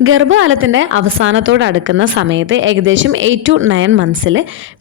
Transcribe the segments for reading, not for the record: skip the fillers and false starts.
ഗർഭകാലത്തിന്റെ അവസാനത്തോടടുക്കുന്ന സമയത്ത് ഏകദേശം 8 to 9 മന്ത്സിൽ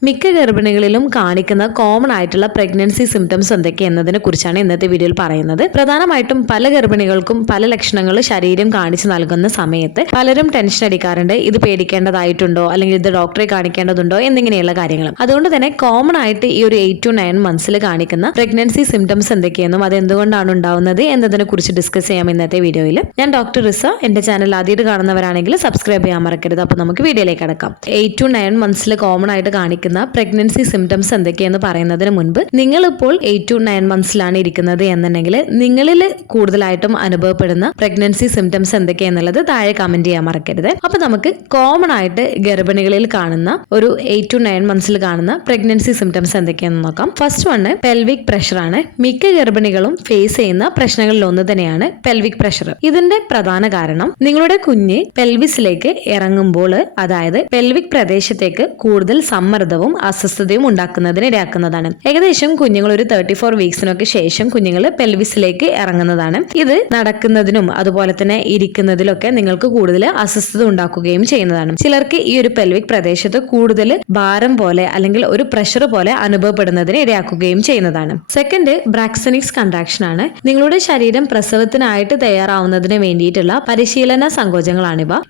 മിക്ക ഗർഭിണികളിലും കാണിക്കുന്ന കോമൺ ആയിട്ടുള്ള പ്രഗ്നൻസി സിംറ്റംസ് എന്തൊക്കെ എന്നതിനെ കുറിച്ചാണ് ഇന്നത്തെ വീഡിയോയിൽ പറയുന്നത്. പ്രധാനമായിട്ടും പല ഗർഭിണികൾക്കും പല ലക്ഷണങ്ങൾ ശരീരം കാണിച്ചു നൽകുന്ന സമയത്ത് പലരും ടെൻഷൻ അടിക്കാറുണ്ട്. ഇത് പേടിക്കേണ്ടതായിട്ടുണ്ടോ അല്ലെങ്കിൽ ഇത് ഡോക്ടറെ കാണിക്കേണ്ടതുണ്ടോ എന്നിങ്ങനെയുള്ള കാര്യങ്ങൾ. അതുകൊണ്ട് തന്നെ കോമൺ ആയിട്ട് ഈ ഒരു 8 to 9 മന്ത്സിൽ കാണിക്കുന്ന പ്രഗ്നൻസി സിംറ്റംസ് എന്തൊക്കെയെന്നും അത് എന്തുകൊണ്ടാണ് ഉണ്ടാവുന്നത് എന്നതിനെ കുറിച്ച് ഡിസ്കസ് ചെയ്യാം ഇന്നത്തെ വീഡിയോയിൽ. ഞാൻ ഡോക്ടർ റിസ. എന്റെ ചാനൽ ആദ്യമായിട്ട് കാണുന്നവരാണെങ്കിൽ സബ്സ്ക്രൈബ് ചെയ്യാൻ മറക്കരുത്. അപ്പോൾ നമുക്ക് വീഡിയോയിലേക്ക് കടക്കാം. 8 to 9 മന്ത്സിൽ കോമൺ ആയിട്ട് കാണിക്കുന്ന പ്രഗ്നൻസി സിംറ്റംസ് എന്തൊക്കെയെന്ന് പറയുന്നതിന് മുൻപ് നിങ്ങളിപ്പോൾ 8 to 9 മന്ത്സിലാണ് ഇരിക്കുന്നത് എന്നുണ്ടെങ്കിൽ നിങ്ങളിൽ കൂടുതലായിട്ടും അനുഭവപ്പെടുന്ന പ്രഗ്നൻസി സിംറ്റംസ് എന്തൊക്കെയെന്നുള്ളത് താഴെ കമന്റ് ചെയ്യാൻ മറക്കരുത്. അപ്പൊ നമുക്ക് കോമൺ ആയിട്ട് ഗർഭിണികളിൽ കാണുന്ന ഒരു 8 to 9 മന്ത്സിൽ കാണുന്ന പ്രഗ്നൻസി സിംറ്റംസ് എന്തൊക്കെയാണെന്ന് നോക്കാം. ഫസ്റ്റ് വണ് പെൽവിക് പ്രഷർ ആണ്. മിക്ക ഗർഭിണികളും ഫേസ് ചെയ്യുന്ന പ്രശ്നങ്ങളിൽ ഒന്ന് തന്നെയാണ് പെൽവിക് പ്രഷർ. ഇതിന്റെ പ്രധാന കാരണം നിങ്ങളുടെ കുഞ്ഞ് പെൽവിസിലേക്ക് ഇറങ്ങുമ്പോൾ, അതായത് പെൽവിക് പ്രദേശത്തേക്ക് കൂടുതൽ സമ്മർദ്ദവും അസ്വസ്ഥതയും ഉണ്ടാക്കുന്നതിന് ഇടയാക്കുന്നതാണ്. ഏകദേശം കുഞ്ഞുങ്ങൾ ഒരു 34 വീക്സിനൊക്കെ ശേഷം കുഞ്ഞുങ്ങൾ പെൽവിസിലേക്ക് ഇറങ്ങുന്നതാണ്. ഇത് നടക്കുന്നതിനും അതുപോലെ തന്നെ ഇരിക്കുന്നതിലൊക്കെ നിങ്ങൾക്ക് കൂടുതൽ അസ്വസ്ഥത ഉണ്ടാക്കുകയും ചെയ്യുന്നതാണ്. ചിലർക്ക് ഈ ഒരു പെൽവിക് പ്രദേശത്ത് കൂടുതൽ ഭാരം പോലെ അല്ലെങ്കിൽ ഒരു പ്രഷർ പോലെ അനുഭവപ്പെടുന്നതിന് ഇടയാക്കുകയും ചെയ്യുന്നതാണ്. സെക്കൻഡ് ബ്രാക്സനിക്സ് കൺട്രാക്ഷൻ ആണ്. നിങ്ങളുടെ ശരീരം പ്രസവത്തിനായിട്ട് തയ്യാറാവുന്നതിന് വേണ്ടിയിട്ടുള്ള പരിശീലന സങ്കോചങ്ങളാണിവ.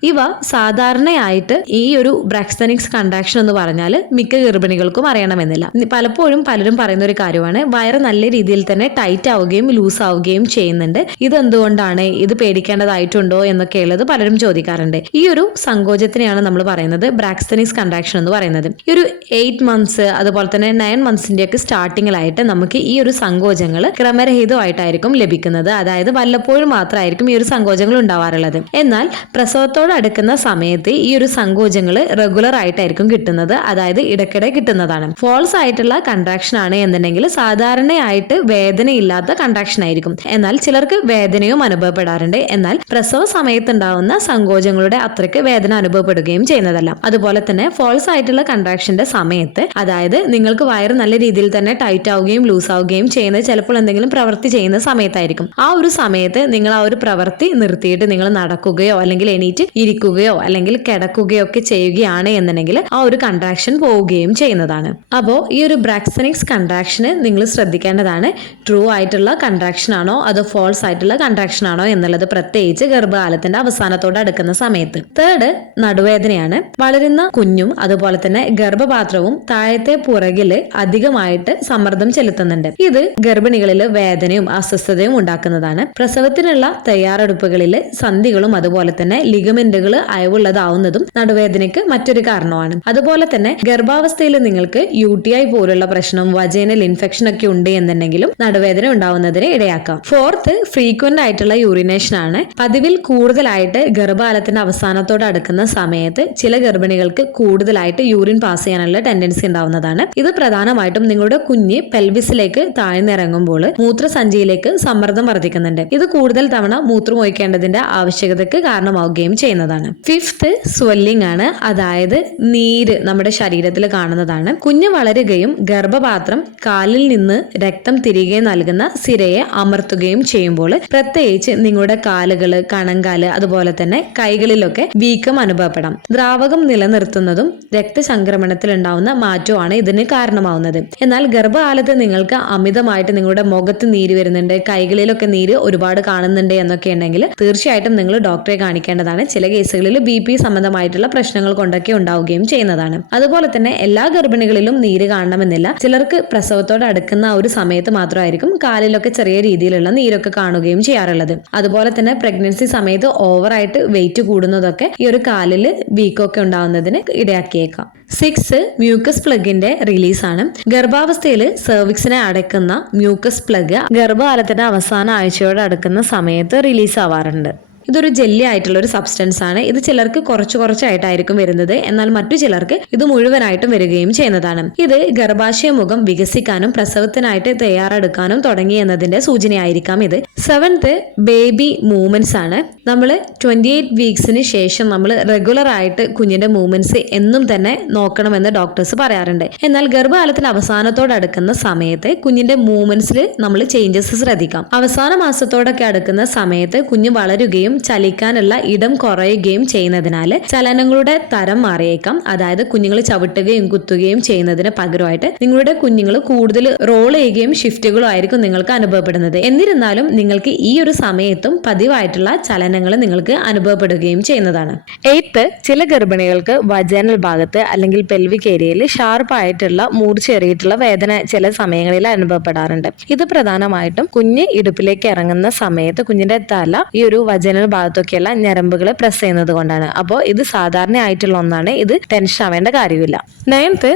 ഇവ സാധാരണയായിട്ട് ഈ ഒരു ബ്രാക്സനിക്സ് കൺട്രാക്ഷൻ എന്ന് പറഞ്ഞാൽ മിക്ക ഗർഭിണികൾക്കും അറിയണമെന്നില്ല. പലപ്പോഴും പലരും പറയുന്ന ഒരു കാര്യമാണ് വയറ് നല്ല രീതിയിൽ തന്നെ ടൈറ്റ് ആവുകയും ലൂസ് ആവുകയും ചെയ്യുന്നുണ്ട്. ഇതെന്തുകൊണ്ടാണ്, ഇത് പേടിക്കേണ്ടതായിട്ടുണ്ടോ എന്നൊക്കെ ഉള്ളത് പലരും ചോദിക്കാറുണ്ട്. ഈ ഒരു സങ്കോചത്തിനെയാണ് നമ്മൾ പറയുന്നത് ബ്രാക്സനിക്സ് കൺട്രാക്ഷൻ എന്ന് പറയുന്നത്. ഈ ഒരു 8 മന്ത്സ് അതുപോലെ തന്നെ 9 മന്ത്സിന്റെ ഒക്കെ സ്റ്റാർട്ടിങ്ങിലായിട്ട് നമുക്ക് ഈ ഒരു സങ്കോചങ്ങൾ ക്രമരഹിതമായിട്ടായിരിക്കും ലഭിക്കുന്നത്. അതായത് വല്ലപ്പോഴും മാത്രമായിരിക്കും ഈ ഒരു സങ്കോചങ്ങൾ ഉണ്ടാവാറുള്ളത്. എന്നാൽ പ്രസവത്തോടടുക്കുന്ന സമയത്ത് ഈ ഒരു സങ്കോചങ്ങൾ റെഗുലർ ആയിട്ടായിരിക്കും കിട്ടുന്നത്. അതായത് ഇടയ്ക്കിടെ കിട്ടുന്നതാണ്. ഫോൾസ് ആയിട്ടുള്ള കൺട്രാക്ഷൻ ആണ് എന്നുണ്ടെങ്കിൽ സാധാരണയായിട്ട് വേദനയില്ലാത്ത കൺട്രാക്ഷൻ ആയിരിക്കും. എന്നാൽ ചിലർക്ക് വേദനയും അനുഭവപ്പെടാറുണ്ട്. എന്നാൽ പ്രസവ സമയത്ത് ഉണ്ടാവുന്ന സങ്കോചങ്ങളുടെ അത്രയ്ക്ക് വേദന അനുഭവപ്പെടുകയും ചെയ്യുന്നതല്ല. അതുപോലെ തന്നെ ഫോൾസ് ആയിട്ടുള്ള കൺട്രാക്ഷന്റെ സമയത്ത്, അതായത് നിങ്ങൾക്ക് വയറ് നല്ല രീതിയിൽ തന്നെ ടൈറ്റ് ആവുകയും ലൂസ് ആവുകയും ചെയ്യുന്നത് ചിലപ്പോൾ എന്തെങ്കിലും പ്രവൃത്തി ചെയ്യുന്ന സമയത്തായിരിക്കും. ആ ഒരു സമയത്ത് നിങ്ങൾ ആ ഒരു പ്രവൃത്തി നിർത്തിയിട്ട് നിങ്ങൾ നടക്കുകയോ അല്ലെങ്കിൽ എണീറ്റ് ഇരിക്കുകയോ അല്ലെങ്കിൽ കിടക്കുകയോ ഒക്കെ ചെയ്യുകയാണ് എന്നുണ്ടെങ്കിൽ ആ ഒരു കൺട്രാക്ഷൻ പോവുകയും ചെയ്യുന്നതാണ്. അപ്പോൾ ഈ ഒരു ബ്രാക്സനിക്സ് കൺട്രാക്ഷന് നിങ്ങൾ ശ്രദ്ധിക്കേണ്ടതാണ്. ട്രൂ ആയിട്ടുള്ള കൺട്രാക്ഷൻ ആണോ അതോ ഫോൾസ് ആയിട്ടുള്ള കൺട്രാക്ഷൻ ആണോ എന്നുള്ളത്, പ്രത്യേകിച്ച് ഗർഭകാലത്തിന്റെ അവസാനത്തോടെ അടുക്കുന്ന സമയത്ത്. തേർഡ് നടുവേദനയാണ്. വളരുന്ന കുഞ്ഞും അതുപോലെ തന്നെ ഗർഭപാത്രവും താഴത്തെ പുറകില് അധികമായിട്ട് സമ്മർദ്ദം ചെലുത്തുന്നുണ്ട്. ഇത് ഗർഭിണികളിൽ വേദനയും അസ്വസ്ഥതയും ഉണ്ടാക്കുന്നതാണ്. പ്രസവത്തിനുള്ള തയ്യാറെടുപ്പുകളിൽ സന്ധികളും അതുപോലെ തന്നെ ലിഗമെന്റുകൾ അയവുള്ളതാവുന്നതും നടുവേദനയ്ക്ക് മറ്റൊരു കാരണമാണ്. അതുപോലെ തന്നെ ഗർഭാവസ്ഥയിൽ നിങ്ങൾക്ക് UTI പോലുള്ള പ്രശ്നം, വജൈനൽ ഇൻഫെക്ഷൻ ഒക്കെ ഉണ്ട് എന്നുണ്ടെങ്കിലും നടുവേദന ഉണ്ടാവുന്നതിന് ഇടയാക്കാം. ഫോർത്ത് ഫ്രീക്വന്റ് ആയിട്ടുള്ള യൂറിനേഷൻ ആണ്. പതിവിൽ കൂടുതലായിട്ട് ഗർഭകാലത്തിന്റെ അവസാനത്തോട് അടുക്കുന്ന സമയത്ത് ചില ഗർഭിണികൾക്ക് കൂടുതലായിട്ട് യൂറിൻ പാസ് ചെയ്യാനുള്ള ടെൻഡൻസി ഉണ്ടാവുന്നതാണ്. ഇത് പ്രധാനമായിട്ടും നിങ്ങളുടെ കുഞ്ഞ് പെൽവിസിലേക്ക് താഴ്ന്നിറങ്ങുമ്പോൾ മൂത്രസഞ്ചിയിലേക്ക് സമ്മർദ്ദം വർദ്ധിക്കുന്നുണ്ട്. ഇത് കൂടുതൽ തവണ മൂത്രം ഒഴിക്കേണ്ടതിന്റെ ആവശ്യകതയ്ക്ക് കാരണമാവുകയും ചെയ്യുന്നതാണ്. ഫിഫ്ത്ത് സ്വെല്ലിംഗ് ആണ്. അതായത് നീര് നമ്മുടെ ശരീരത്തിൽ കാണുന്നതാണ്. കുഞ്ഞ് വളരുകയും ഗർഭപാത്രം കാലിൽ നിന്ന് രക്തം തിരികെ നൽകുന്ന സിരയെ അമർത്തുകയും ചെയ്യുമ്പോൾ പ്രത്യേകിച്ച് നിങ്ങളുടെ കാലുകള്, കണങ്കാല് അതുപോലെ തന്നെ കൈകളിലൊക്കെ വീക്കം അനുഭവപ്പെടാം. ദ്രാവകം നിലനിർത്തുന്നതും രക്തസംക്രമണത്തിൽ ഉണ്ടാവുന്ന മാറ്റമാണ് ഇതിന് കാരണമാവുന്നത്. എന്നാൽ ഗർഭകാലത്ത് നിങ്ങൾക്ക് അമിതമായിട്ട് നിങ്ങളുടെ മുഖത്ത് നീര് വരുന്നുണ്ട്, കൈകളിലൊക്കെ നീര് ഒരുപാട് കാണുന്നുണ്ട് എന്നൊക്കെ ഉണ്ടെങ്കിൽ തീർച്ചയായിട്ടും നിങ്ങൾ ഡോക്ടറെ കാണിക്കേണ്ടതാണ്. ചില കേസുകളിൽ BP സംബന്ധമായിട്ടുള്ള പ്രശ്നങ്ങൾ കൊണ്ടൊക്കെ ഉണ്ടാവുകയും ചെയ്യുന്നതാണ്. അതുപോലെ തന്നെ എല്ലാ ഗർഭിണികളിലും നീര് കാണണമെന്നില്ല. ചിലർക്ക് പ്രസവത്തോട് അടുക്കുന്ന ഒരു സമയത്ത് മാത്രമായിരിക്കും കാലിലൊക്കെ ചെറിയ രീതിയിലുള്ള നീരൊക്കെ കാണുകയും ചെയ്യാറുള്ളത്. അതുപോലെ തന്നെ പ്രഗ്നൻസി സമയത്ത് ഓവറായിട്ട് വെയിറ്റ് കൂടുന്നതൊക്കെ ഈ ഒരു കാലില് വീക്കൊക്കെ ഉണ്ടാവുന്നതിന് ഇടയാക്കിയേക്കാം. 6 മ്യൂക്കസ് പ്ലഗിന്റെ റിലീസാണ്. ഗർഭാവസ്ഥയിൽ സെർവിക്സിനെ അടയ്ക്കുന്ന മ്യൂക്കസ് പ്ലഗ് ഗർഭകാലത്തിന്റെ അവസാന ആഴ്ചയോട് അടുക്കുന്ന സമയത്ത് റിലീസ് ആവാറുണ്ട്. ഇതൊരു ജെല്ലി ആയിട്ടുള്ള ഒരു സബ്സ്റ്റൻസ് ആണ്. ഇത് ചിലർക്ക് കുറച്ചായിട്ടായിരിക്കും വരുന്നത്. എന്നാൽ മറ്റു ചിലർക്ക് ഇത് മുഴുവനായിട്ടും വരികയും ചെയ്യുന്നതാണ്. ഇത് ഗർഭാശയ മുഖം വികസിക്കാനും പ്രസവത്തിനായിട്ട് തയ്യാറെടുക്കാനും തുടങ്ങി എന്നതിന്റെ സൂചനയായിരിക്കാം ഇത്. 7th ബേബി മൂവ്മെന്റ്സ് ആണ്. നമ്മൾ 28 വീക്സിന് ശേഷം നമ്മൾ റെഗുലർ ആയിട്ട് കുഞ്ഞിന്റെ മൂവ്മെന്റ്സ് എന്നും തന്നെ നോക്കണമെന്ന് ഡോക്ടേഴ്സ് പറയാറുണ്ട്. എന്നാൽ ഗർഭകാലത്തിന് അവസാനത്തോടടുക്കുന്ന സമയത്ത് കുഞ്ഞിന്റെ മൂവ്മെന്റ്സിൽ നമ്മൾ ചേഞ്ചസ് ശ്രദ്ധിക്കാം. അവസാന മാസത്തോടൊക്കെ അടുക്കുന്ന സമയത്ത് കുഞ്ഞ് വളരുകയും ചലിക്കാനുള്ള ഇടം കുറയുകയും ചെയ്യുന്നതിനാൽ ചലനങ്ങളുടെ തരം മാറിയേക്കാം. അതായത് കുഞ്ഞുങ്ങൾ ചവിട്ടുകയും കുത്തുകയും ചെയ്യുന്നതിന് പകരമായിട്ട് നിങ്ങളുടെ കുഞ്ഞുങ്ങൾ കൂടുതൽ റോൾ ചെയ്യുകയും ഷിഫ്റ്റുകളും ആയിരിക്കും നിങ്ങൾക്ക് അനുഭവപ്പെടുന്നത്. എന്നിരുന്നാലും നിങ്ങൾക്ക് ഈ ഒരു സമയത്തും പതിവായിട്ടുള്ള ചലനങ്ങൾ നിങ്ങൾക്ക് അനുഭവപ്പെടുകയും ചെയ്യുന്നതാണ്. 8th, ചില ഗർഭിണികൾക്ക് വജൈനൽ ഭാഗത്ത് അല്ലെങ്കിൽ പെൽവിക് ഏരിയയിൽ ഷാർപ്പായിട്ടുള്ള മൂർച്ചയേറിയിട്ടുള്ള വേദന ചില സമയങ്ങളിൽ അനുഭവപ്പെടാറുണ്ട്. ഇത് പ്രധാനമായിട്ടും കുഞ്ഞ് ഇടുപ്പിലേക്ക് ഇറങ്ങുന്ന സമയത്ത് കുഞ്ഞിന്റെ തല ഈ ഒരു വജൈനൽ ഭാഗത്തൊക്കെയുള്ള ഞരമ്പുകളെ പ്രസ് ചെയ്യുന്നത് കൊണ്ടാണ്. അപ്പോൾ ഇത് സാധാരണ ആയിട്ടുള്ള ഒന്നാണ്. ഇത് ടെൻഷൻ ആവേണ്ട കാര്യമില്ല. 9th,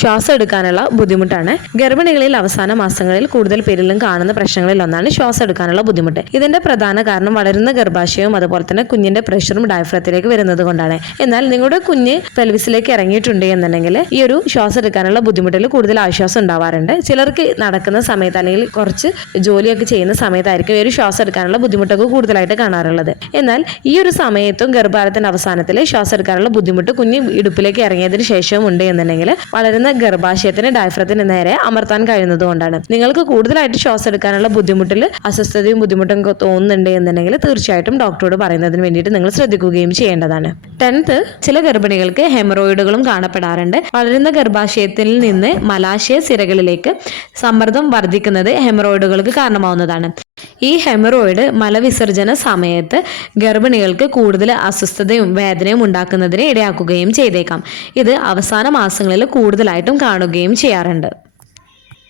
ശ്വാസം എടുക്കാനുള്ള ബുദ്ധിമുട്ടാണ്. ഗർഭിണികളിൽ അവസാന മാസങ്ങളിൽ കൂടുതൽ പേരിലും കാണുന്ന പ്രശ്നങ്ങളിൽ ഒന്നാണ് ശ്വാസം എടുക്കാനുള്ള ബുദ്ധിമുട്ട്. ഇതിന്റെ പ്രധാന കാരണം വളരുന്ന ഗർഭാശയവും അതുപോലെ തന്നെ കുഞ്ഞിന്റെ പ്രഷറും ഡയഫ്രത്തിലേക്ക് വരുന്നത് കൊണ്ടാണ്. എന്നാൽ നിങ്ങളുടെ കുഞ്ഞ് പെൽവിസിലേക്ക് ഇറങ്ങിയിട്ടുണ്ട് എന്നുണ്ടെങ്കിൽ ഈ ഒരു ശ്വാസം എടുക്കാനുള്ള ബുദ്ധിമുട്ടിൽ കൂടുതൽ ആശ്വാസം ഉണ്ടാവാറുണ്ട്. ചിലർക്ക് നടക്കുന്ന സമയത്ത് അല്ലെങ്കിൽ കുറച്ച് ജോലിയൊക്കെ ചെയ്യുന്ന സമയത്തായിരിക്കും ഈ ഒരു ശ്വാസം എടുക്കാനുള്ള ബുദ്ധിമുട്ടൊക്കെ കൂടുതലായിട്ട് കാണാറുള്ളത്. എന്നാൽ ഈ ഒരു സമയത്തും ഗർഭകാലത്തിന്റെ അവസാനത്തിൽ ശ്വാസം എടുക്കാനുള്ള ബുദ്ധിമുട്ട് കുഞ്ഞ് ഇടുപ്പിലേക്ക് ഇറങ്ങിയതിന് ശേഷവും ഉണ്ട് എന്നുണ്ടെങ്കിൽ വളരുന്ന ഗർഭാശയത്തിന് ഡയഫ്രത്തിന് നേരെ അമർത്താൻ കഴിയുന്നത് കൊണ്ടാണ്. നിങ്ങൾക്ക് കൂടുതലായിട്ട് ശ്വാസം എടുക്കാനുള്ള ബുദ്ധിമുട്ടിൽ അസ്വസ്ഥതയും ബുദ്ധിമുട്ടും തോന്നുന്നുണ്ട് എന്നുണ്ടെങ്കിൽ തീർച്ചയായിട്ടും ഡോക്ടറോട് പറയുന്നതിന് വേണ്ടിയിട്ട് നിങ്ങൾ ശ്രദ്ധിക്കുകയും ചെയ്യേണ്ടതാണ്. 10th, ചില ഗർഭിണികൾക്ക് ഹെമറോയിഡുകളും കാണപ്പെടാറുണ്ട്. വളരുന്ന ഗർഭാശയത്തിൽ നിന്ന് മലാശയ സിരകളിലേക്ക് സമ്മർദ്ദം വർദ്ധിക്കുന്നത് ഹെമറോയിഡുകൾക്ക് കാരണമാവുന്നതാണ്. ഈ ഹെമറോയിഡ് മലവിസർജന സമയത്ത് ഗർഭിണികൾക്ക് കൂടുതൽ അസ്വസ്ഥതയും വേദനയും ഉണ്ടാക്കുന്നതിന് ഇടയാക്കുകയും ചെയ്തേക്കാം. ഇത് അവസാന മാസങ്ങളിൽ കൂടുതലായിട്ടും കാണുകയും ചെയ്യാറുണ്ട്.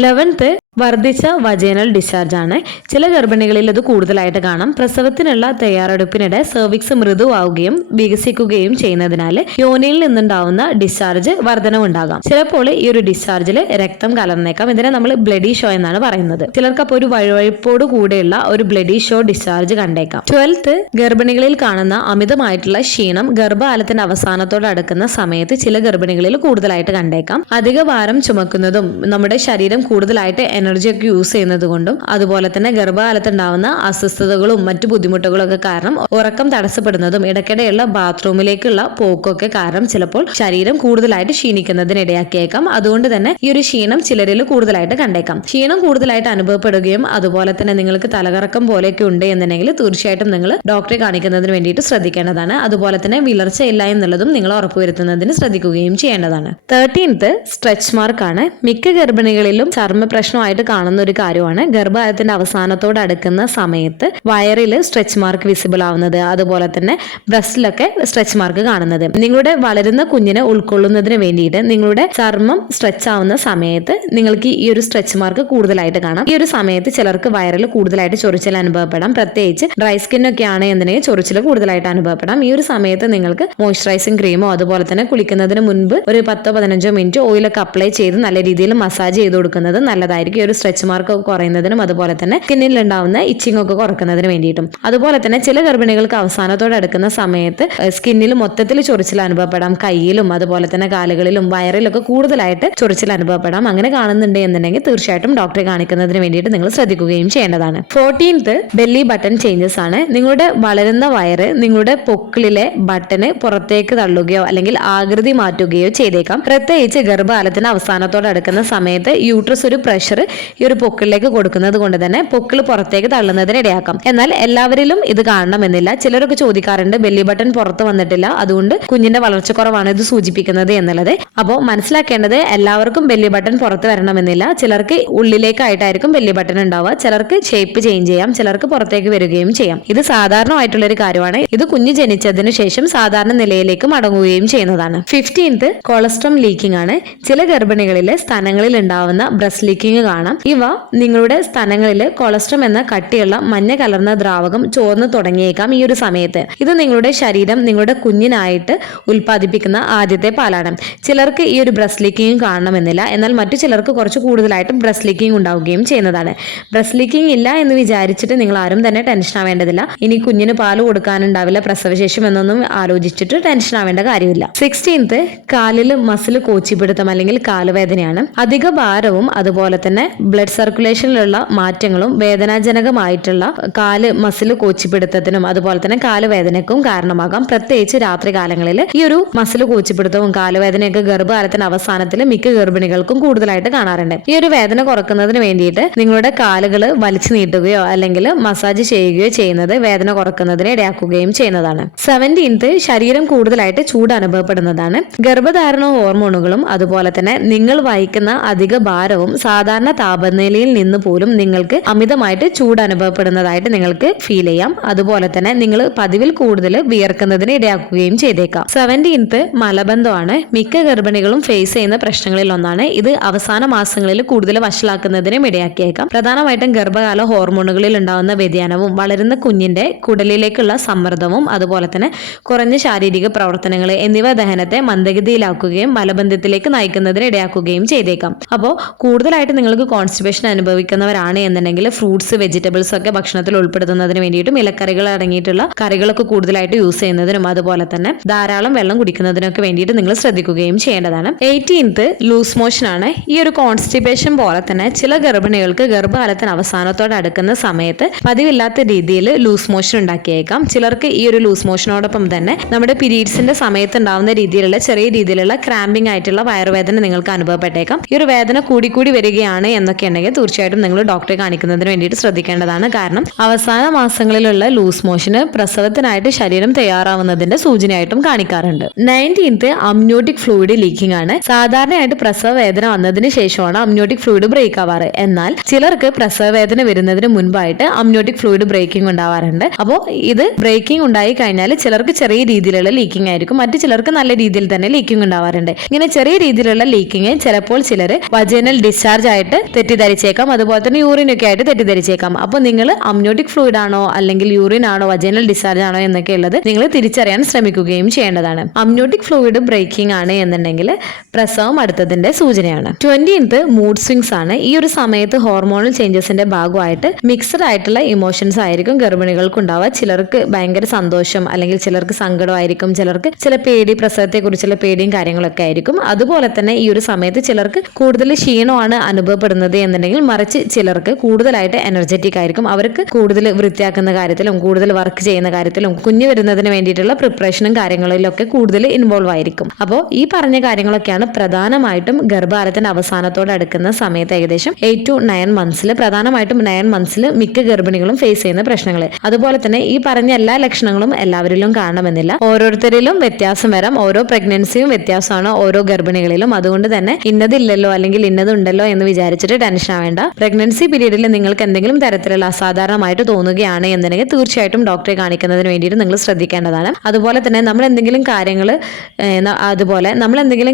11th, വർദ്ധിച്ച വജൈനൽ ഡിസ്ചാർജ് ആണ്. ചില ഗർഭിണികളിൽ ഇത് കൂടുതലായിട്ട് കാണാം. പ്രസവത്തിനുള്ള തയ്യാറെടുപ്പിനിടെ സെർവിക്സ് മൃദുവാവുകയും വികസിക്കുകയും ചെയ്യുന്നതിനാൽ യോനിയിൽ നിന്നുണ്ടാവുന്ന ഡിസ്ചാർജ് വർധനവുണ്ടാകാം. ചിലപ്പോൾ ഈ ഒരു ഡിസ്ചാർജിൽ രക്തം കലർന്നേക്കാം. ഇതിനെ നമ്മൾ ബ്ലഡി ഷോ എന്നാണ് പറയുന്നത്. ചിലർക്ക് അപ്പോൾ ഒരു വഴുവഴുപ്പോട് കൂടെയുള്ള ഒരു ബ്ലഡി ഷോ ഡിസ്ചാർജ് കണ്ടേക്കാം. 12th, ഗർഭിണികളിൽ കാണുന്ന അമിതമായിട്ടുള്ള ക്ഷീണം ഗർഭകാലത്തിന്റെ അവസാനത്തോട് അടുക്കുന്ന സമയത്ത് ചില ഗർഭിണികളിൽ കൂടുതലായിട്ട് കണ്ടേക്കാം. അധിക ഭാരം ചുമക്കുന്നതും നമ്മുടെ ശരീരം കൂടുതലായിട്ട് എനർജിയൊക്കെ യൂസ് ചെയ്യുന്നത് കൊണ്ടും അതുപോലെ തന്നെ ഗർഭകാലത്ത് ഉണ്ടാവുന്ന അസ്വസ്ഥതകളും മറ്റു ബുദ്ധിമുട്ടുകളും ഒക്കെ കാരണം ഉറക്കം തടസ്സപ്പെടുന്നതും ഇടയ്ക്കിടെയുള്ള ബാത്റൂമിലേക്കുള്ള പോക്കൊക്കെ കാരണം ചിലപ്പോൾ ശരീരം കൂടുതലായിട്ട് ക്ഷീണിക്കുന്നതിന് ഇടയാക്കിയേക്കാം. അതുകൊണ്ട് തന്നെ ഈ ഒരു ക്ഷീണം ചിലരിൽ കൂടുതലായിട്ട് കണ്ടേക്കാം. ക്ഷീണം കൂടുതലായിട്ട് അനുഭവപ്പെടുകയും അതുപോലെ തന്നെ നിങ്ങൾക്ക് തലകറക്കം പോലെയൊക്കെ ഉണ്ട് എന്നുണ്ടെങ്കിൽ തീർച്ചയായിട്ടും നിങ്ങൾ ഡോക്ടറെ കാണിക്കുന്നതിന് വേണ്ടിയിട്ട് ശ്രദ്ധിക്കേണ്ടതാണ്. അതുപോലെ തന്നെ വിളർച്ച ഇല്ല എന്നുള്ളതും നിങ്ങൾ ഉറപ്പുവരുത്തുന്നതിന് ശ്രദ്ധിക്കുകയും ചെയ്യേണ്ടതാണ്. 13th, സ്ട്രെച്ച് മാർക്കാണ്. മിക്ക ഗർഭിണികളിലും ചർമ്മ പ്രശ്നമായിട്ട് കാണുന്ന ഒരു കാര്യമാണ്. ഗർഭകാലത്തിന്റെ അവസാനത്തോട് അടുക്കുന്ന സമയത്ത് വയറിൽ സ്ട്രെച്ച് മാർക്ക് വിസിബിൾ ആവുന്നത്, അതുപോലെ തന്നെ ബ്രസ്റ്റിലൊക്കെ സ്ട്രെച്ച് മാർക്ക് കാണുന്നത്. നിങ്ങളുടെ വളരുന്ന കുഞ്ഞിനെ ഉൾക്കൊള്ളുന്നതിന് വേണ്ടിയിട്ട് നിങ്ങളുടെ ചർമ്മം സ്ട്രെച്ച് ആവുന്ന സമയത്ത് നിങ്ങൾക്ക് ഈ ഒരു സ്ട്രെച്ച് മാർക്ക് കൂടുതലായിട്ട് കാണാം. ഈ ഒരു സമയത്ത് ചിലർക്ക് വയറിൽ കൂടുതലായിട്ട് ചൊറിച്ചിൽ അനുഭവപ്പെടാം. പ്രത്യേകിച്ച് ഡ്രൈ സ്കിന്നൊക്കെ ആണ് എന്നുണ്ടെങ്കിൽ ചൊറിച്ചിൽ കൂടുതലായിട്ട് അനുഭവപ്പെടാം. ഈ ഒരു സമയത്ത് നിങ്ങൾക്ക് മോയ്സ്ചറൈസിങ് ക്രീമോ അതുപോലെ തന്നെ കുളിക്കുന്നതിന് മുൻപ് ഒരു 10-15 മിനിറ്റ് ഓയിലൊക്കെ അപ്ലൈ ചെയ്ത് നല്ല രീതിയിൽ മസാജ് ചെയ്ത് കൊടുക്കുന്നത് നല്ലതായിരിക്കും. ഒരു സ്ട്രെച്ച് മാർക്ക് കുറയുന്നതിനും അതുപോലെ തന്നെ സ്കിന്നിൽ ഉണ്ടാവുന്ന ഇച്ചിങ് ഒക്കെ കുറക്കുന്നതിന് വേണ്ടിയിട്ടും. അതുപോലെ തന്നെ ചില ഗർഭിണികൾക്ക് അവസാനത്തോട് അടുക്കുന്ന സമയത്ത് സ്കിന്നിൽ മൊത്തത്തിൽ ചൊറിച്ചിൽ അനുഭവപ്പെടാം. കയ്യിലും അതുപോലെ തന്നെ കാലുകളിലും വയറിലൊക്കെ കൂടുതലായിട്ട് ചൊറിച്ചിൽ അനുഭവപ്പെടാം. അങ്ങനെ കാണുന്നുണ്ട് എന്നുണ്ടെങ്കിൽ തീർച്ചയായിട്ടും ഡോക്ടറെ കാണിക്കുന്നതിന് വേണ്ടിയിട്ട് നിങ്ങൾ ശ്രദ്ധിക്കുകയും ചെയ്യേണ്ടതാണ്. 14th, ബെല്ലി ബട്ടൺ ചേഞ്ചസ് ആണ്. നിങ്ങളുടെ വളരുന്ന വയറ് നിങ്ങളുടെ പൊക്കിളിലെ ബട്ടന് പുറത്തേക്ക് തള്ളുകയോ അല്ലെങ്കിൽ ആകൃതി മാറ്റുകയോ ചെയ്തേക്കാം. പ്രത്യേകിച്ച് ഗർഭകാലത്തിന് അവസാനത്തോട് അടുക്കുന്ന സമയത്ത് യൂട്രസ് ഒരു പ്രഷർ ഈ ഒരു പൊക്കിളിലേക്ക് കൊടുക്കുന്നത് കൊണ്ട് തന്നെ പൊക്കിൾ പുറത്തേക്ക് തള്ളുന്നതിന് ഇടയാക്കാം. എന്നാൽ എല്ലാവരിലും ഇത് കാണണമെന്നില്ല. ചിലരൊക്കെ ചോദിക്കാറുണ്ട് ബെല്ലി ബട്ടൺ പുറത്ത് വന്നിട്ടില്ല, അതുകൊണ്ട് കുഞ്ഞിന്റെ വളർച്ചക്കുറവാണ് ഇത് സൂചിപ്പിക്കുന്നത് എന്നുള്ളത്. അപ്പോൾ മനസ്സിലാക്കേണ്ടത് എല്ലാവർക്കും ബെല്ലി ബട്ടൺ പുറത്ത് വരണമെന്നില്ല. ചിലർക്ക് ഉള്ളിലേക്കായിട്ടായിരിക്കും ബെല്ലി ബട്ടൺ ഉണ്ടാവുക. ചിലർക്ക് ഷേപ്പ് ചേഞ്ച് ചെയ്യാം, ചിലർക്ക് പുറത്തേക്ക് വരികയും ചെയ്യാം. ഇത് സാധാരണമായിട്ടുള്ള ഒരു കാര്യമാണ്. ഇത് കുഞ്ഞ് ജനിച്ചതിന് ശേഷം സാധാരണ നിലയിലേക്ക് മടങ്ങുകയും ചെയ്യുന്നതാണ്. 15th, കൊളസ്ട്രം ലീക്കിംഗ് ആണ്. ചില ഗർഭിണികളിലെ സ്ഥലങ്ങളിൽ ഉണ്ടാവുന്ന ബ്രസ്റ്റ് ലീക്കിംഗ് കാണാം. ഇവ നിങ്ങളുടെ സ്ഥലങ്ങളിൽ കൊളസ്ട്രം എന്ന കട്ടിയുള്ള മഞ്ഞ കലർന്ന ദ്രാവകം ചോർന്ന് തുടങ്ങിയേക്കാം ഈ ഒരു സമയത്ത്. ഇത് നിങ്ങളുടെ ശരീരം നിങ്ങളുടെ കുഞ്ഞിനായിട്ട് ഉൽപ്പാദിപ്പിക്കുന്ന ആദ്യത്തെ പാലാണ്. ചിലർക്ക് ഈ ഒരു ബ്രസ്റ്റ് ലീക്കിംഗ് കാണണമെന്നില്ല. എന്നാൽ മറ്റു ചിലർക്ക് കുറച്ച് കൂടുതലായിട്ട് ബ്രസ്റ്റ് ലീക്കിംഗ് ഉണ്ടാവുകയും ചെയ്യുന്നതാണ്. ബ്രസ്റ്റ് ലീക്കിംഗ് ഇല്ല എന്ന് വിചാരിച്ചിട്ട് നിങ്ങൾ ആരും തന്നെ ടെൻഷൻ ആവേണ്ടതില്ല. ഇനി കുഞ്ഞിന് പാല് കൊടുക്കാനുണ്ടാവില്ല പ്രസവശേഷം എന്നൊന്നും ആലോചിച്ചിട്ട് ടെൻഷൻ ആവേണ്ട കാര്യമില്ല. 16th, കാലിൽ മസിൽ കോച്ചിപ്പിടുത്തം അല്ലെങ്കിൽ കാലുവേദനയാണ്. അധിക ഭാരവും അതുപോലെ തന്നെ ബ്ലഡ് സർക്കുലേഷനിലുള്ള മാറ്റങ്ങളും വേദനാജനകമായിട്ടുള്ള കാല് മസിൽ കോച്ചിപ്പിടുത്തത്തിനും അതുപോലെ തന്നെ കാലുവേദനയ്ക്കും കാരണമാകാം. പ്രത്യേകിച്ച് രാത്രി കാലങ്ങളിൽ ഈ ഒരു മസിൽ കോച്ചിപ്പിടുത്തവും കാലുവേദനയൊക്കെ ഗർഭകാലത്തിന്റെ അവസാനത്തിൽ മിക്ക ഗർഭിണികൾക്കും കൂടുതലായിട്ട് കാണാറുണ്ട്. ഈ ഒരു വേദന കുറക്കുന്നതിന് വേണ്ടിയിട്ട് നിങ്ങളുടെ കാലുകൾ വലിച്ചു നീട്ടുകയോ അല്ലെങ്കിൽ മസാജ് ചെയ്യുകയോ ചെയ്യുന്നത് വേദന കുറക്കുന്നതിന് ഇടയാക്കുകയും ചെയ്യുന്നതാണ്. 17th ശരീരം കൂടുതലായിട്ട് ചൂട് അനുഭവപ്പെടുന്നതാണ്. ഗർഭധാരണ ഹോർമോണുകളും അതുപോലെ തന്നെ നിങ്ങൾ വഹിക്കുന്ന അധിക ഭാരവും സാധാരണ താപനിലയിൽ നിന്ന് പോലും നിങ്ങൾക്ക് അമിതമായിട്ട് ചൂട് അനുഭവപ്പെടുന്നതായിട്ട് നിങ്ങൾക്ക് ഫീൽ ചെയ്യാം. അതുപോലെ തന്നെ നിങ്ങൾ പതിവിൽ കൂടുതൽ വിയർക്കുന്നതിന് ഇടയാക്കുകയും ചെയ്തേക്കാം. 17th മലബന്ധമാണ് മിക്ക ഗർഭിണികളും ഫേസ് ചെയ്യുന്ന പ്രശ്നങ്ങളിൽ ഒന്നാണ്. ഇത് അവസാന മാസങ്ങളിൽ കൂടുതൽ വഷളാക്കുന്നതിനും ഇടയാക്കിയേക്കാം. പ്രധാനമായിട്ടും ഗർഭകാല ഹോർമോണുകളിൽ ഉണ്ടാകുന്ന വ്യതിയാനവും വളരുന്ന കുഞ്ഞിന്റെ കുടലിലേക്കുള്ള സമ്മർദ്ദവും അതുപോലെ തന്നെ കുറഞ്ഞ ശാരീരിക പ്രവർത്തനങ്ങൾ എന്നിവ ദഹനത്തെ മന്ദഗതിയിലാക്കുകയും മലബന്ധത്തിലേക്ക് നയിക്കുന്നതിന് ഇടയാക്കുകയും ചെയ്തേക്കാം. അപ്പോൾ കൂടുതലായിട്ട് നിങ്ങൾക്ക് കോൺസ്റ്റിപ്പേഷൻ അനുഭവിക്കുന്നവരാണ് എന്നുണ്ടെങ്കിൽ ഫ്രൂട്ട്സ് വെജിറ്റബിൾസ് ഒക്കെ ഭക്ഷണത്തിൽ ഉൾപ്പെടുത്തുന്നതിന് വേണ്ടിയിട്ടും ഇലക്കറികൾ അടങ്ങിയിട്ടുള്ള കറികളൊക്കെ കൂടുതലായിട്ട് യൂസ് ചെയ്യുന്നതിനും അതുപോലെ തന്നെ ധാരാളം വെള്ളം കുടിക്കുന്നതിനൊക്കെ വേണ്ടിയിട്ട് നിങ്ങൾ ശ്രദ്ധിക്കുകയും ചെയ്യേണ്ടതാണ്. 18th ലൂസ് മോഷൻ ആണ്. ഈ ഒരു കോൺസ്റ്റിപ്പേഷൻ പോലെ തന്നെ ചില ഗർഭിണികൾക്ക് ഗർഭകാലത്തിന് അവസാനത്തോടെ അടുക്കുന്ന സമയത്ത് പതിവില്ലാത്ത രീതിയിൽ ലൂസ് മോഷൻ ഉണ്ടാക്കിയേക്കാം. ചിലർക്ക് ഈ ഒരു ലൂസ് മോഷനോടൊപ്പം തന്നെ നമ്മുടെ പീരീഡ്സിന്റെ സമയത്ത് ഉണ്ടാവുന്ന രീതിയിലുള്ള ചെറിയ രീതിയിലുള്ള ക്രാമ്പിംഗ് ആയിട്ടുള്ള വയറുവേദന നിങ്ങൾക്ക് അനുഭവപ്പെട്ടേക്കാം. ഈ ഒരു വേദന കൂടി വരികയാണ് എന്നൊക്കെ ഉണ്ടെങ്കിൽ തീർച്ചയായിട്ടും നിങ്ങൾ ഡോക്ടറെ കാണിക്കുന്നതിന് വേണ്ടിയിട്ട് ശ്രദ്ധിക്കേണ്ടതാണ്. കാരണം അവസാന മാസങ്ങളിലുള്ള ലൂസ് മോഷന് പ്രസവത്തിനായിട്ട് ശരീരം തയ്യാറാവുന്നതിന്റെ സൂചനയായിട്ടും കാണിക്കാറുണ്ട്. 19th അമ്നിയോട്ടിക് ഫ്ലൂയിഡ് ലീക്കിംഗ് ആണ്. സാധാരണയായിട്ട് പ്രസവ വേദന വന്നതിന് ശേഷമാണ് അമ്നിയോട്ടിക് ഫ്ലൂയിഡ് ബ്രേക്ക് ആവാറ്. എന്നാൽ ചിലർക്ക് പ്രസവ വേദന വരുന്നതിന് മുൻപായിട്ട് അമ്നിയോട്ടിക് ഫ്ലൂയിഡ് ബ്രേക്കിംഗ് ഉണ്ടാവാറുണ്ട്. അപ്പോൾ ഇത് ബ്രേക്കിംഗ് ഉണ്ടായി കഴിഞ്ഞാൽ ചിലർക്ക് ചെറിയ രീതിയിലുള്ള ലീക്കിംഗ് ആയിരിക്കും, മറ്റു ചിലർക്ക് നല്ല രീതിയിൽ തന്നെ ലീക്കിംഗ് ഉണ്ടാവാറുണ്ട്. ഇങ്ങനെ ചെറിയ രീതിയിലുള്ള ലീക്കിംഗ് ചിലപ്പോൾ ചിലർ വജൈനൽ ഡിസ്ചാർജ് ആയിട്ട് തെറ്റിദ്ധരിച്ചേക്കാം, അതുപോലെ തന്നെ യൂറിൻ ഒക്കെ ആയിട്ട് തെറ്റിദ്ധരിച്ചേക്കാം. അപ്പോൾ നിങ്ങൾ അമ്നിയോട്ടിക് ഫ്ലൂയിഡ് ആണോ അല്ലെങ്കിൽ യൂറിൻ ആണോ വജൈനൽ ഡിസ്ചാർജ് ആണോ എന്നൊക്കെ ഉള്ളത് നിങ്ങൾ തിരിച്ചറിയാൻ ശ്രമിക്കുകയും ചെയ്യേണ്ടതാണ്. അമ്നിയോട്ടിക് ഫ്ലൂയിഡ് ബ്രേക്കിംഗ് ആണ് എന്നുണ്ടെങ്കിൽ പ്രസവം അടുത്തതിന്റെ സൂചനയാണ്. 20th മൂഡ് സ്വിങ്സ് ആണ്. ഈ ഒരു സമയത്ത് ഹോർമോണൽ ചേഞ്ചസിന്റെ ഭാഗമായിട്ട് മിക്സഡ് ആയിട്ടുള്ള ഇമോഷൻസ് ആയിരിക്കും ഗർഭിണികൾക്ക് ഉണ്ടാവുക. ചിലർക്ക് ഭയങ്കര സന്തോഷം അല്ലെങ്കിൽ ചിലർക്ക് സങ്കടമായിരിക്കും, ചിലർക്ക് ചില പേടി, പ്രസവത്തെ കുറിച്ചുള്ള പേടിയും കാര്യങ്ങളൊക്കെ ആയിരിക്കും. അതുപോലെ തന്നെ ഈ ഒരു സമയത്ത് ചിലർക്ക് കൂടുതൽ ക്ഷീണമാണ് അനുഭവപ്പെടുന്നത് എന്നുണ്ടെങ്കിൽ മറിച്ച് ചിലർക്ക് കൂടുതലായിട്ട് എനർജറ്റിക് ആയിരിക്കും. അവർക്ക് കൂടുതൽ വൃത്തിയാക്കുന്ന കാര്യത്തിലും കൂടുതൽ വർക്ക് ചെയ്യുന്ന കാര്യത്തിലും കുഞ്ഞു വരുന്നതിന് വേണ്ടിയിട്ടുള്ള പ്രിപ്പറേഷനും കാര്യങ്ങളിലൊക്കെ കൂടുതൽ ഇൻവോൾവ് ആയിരിക്കും. അപ്പോൾ ഈ പറഞ്ഞ കാര്യങ്ങളൊക്കെയാണ് പ്രധാനമായിട്ടും ഗർഭകാലത്തിന്റെ അവസാനത്തോടെ അടുക്കുന്ന സമയത്ത് ഏകദേശം 8 to 9 months പ്രധാനമായിട്ടും 9 months മിക്ക ഗർഭിണികളും ഫേസ് ചെയ്യുന്ന പ്രശ്നങ്ങൾ. അതുപോലെ തന്നെ ഈ പറഞ്ഞ എല്ലാ ലക്ഷണങ്ങളും എല്ലാവരിലും കാണണമെന്നില്ല, ഓരോരുത്തരിലും വ്യത്യാസം വരാം. ഓരോ പ്രഗ്നൻസിയും വ്യത്യാസമാണ് ഓരോ ഗർഭിണികളിലും. അതുകൊണ്ട് തന്നെ ഇന്നതില്ലല്ലോ അല്ലെങ്കിൽ ഇന്നതുണ്ടല്ലോ എന്ന് വിചാരിച്ചിട്ട് ടെൻഷൻ ആവേണ്ട. പ്രഗ്നൻസി പീരീഡിൽ നിങ്ങൾക്ക് എന്തെങ്കിലും തരത്തിലുള്ള അസാധാരണമായിട്ട് തോന്നുകയാണ് എന്നുണ്ടെങ്കിൽ തീർച്ചയായിട്ടും ഡോക്ടറെ കാണിക്കുന്നതിന് വേണ്ടിയിട്ട് നിങ്ങൾ ശ്രദ്ധിക്കേണ്ടതാണ്. അതുപോലെ തന്നെ നമ്മൾ എന്തെങ്കിലും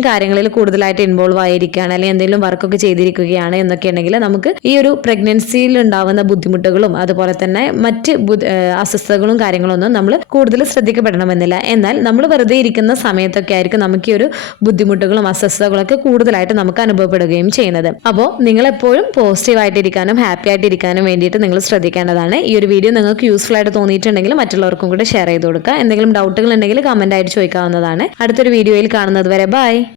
കാര്യങ്ങളിൽ കൂടുതലായിട്ട് ഇൻവോൾവ് ആയിരിക്കുകയാണ് അല്ലെങ്കിൽ എന്തെങ്കിലും വർക്കൊക്കെ ചെയ്തിരിക്കുകയാണ് എന്നൊക്കെ ഉണ്ടെങ്കിൽ നമുക്ക് ഈ ഒരു പ്രഗ്നൻസിയിൽ ഉണ്ടാവുന്ന ബുദ്ധിമുട്ടുകളും അതുപോലെ തന്നെ മറ്റ് അസ്വസ്ഥതകളും കാര്യങ്ങളൊന്നും നമ്മൾ കൂടുതൽ ശ്രദ്ധിക്കപ്പെടണമെന്നില്ല. എന്നാൽ നമ്മൾ വെറുതെ ഇരിക്കുന്ന സമയത്തൊക്കെ ആയിരിക്കും നമുക്ക് ഈ ഒരു ബുദ്ധിമുട്ടുകളും അസ്വസ്ഥതകളൊക്കെ കൂടുതലായിട്ട് നമുക്ക് അനുഭവപ്പെടുകയും ചെയ്യുന്നത്. അപ്പോൾ നിങ്ങൾ എപ്പോഴും പോസിറ്റീവ് ആയിട്ടിരിക്കാനും ഹാപ്പി ആയിട്ടിരിക്കാനും വേണ്ടിയിട്ട് നിങ്ങൾ ശ്രദ്ധിക്കേണ്ടതാണ്. ഈ ഒരു വീഡിയോ നിങ്ങൾക്ക് യൂസ്ഫുൾ ആയിട്ട് തോന്നിയിട്ടുണ്ടെങ്കിൽ മറ്റുള്ളവർക്കും കൂടെ ഷെയർ ചെയ്ത് കൊടുക്കുക. എന്തെങ്കിലും ഡൗട്ടുകൾ ഉണ്ടെങ്കിൽ കമന്റ് ആയിട്ട് ചോദിക്കാവുന്നതാണ്. അടുത്തൊരു വീഡിയോയിൽ കാണുന്നത് വരെ ബൈ.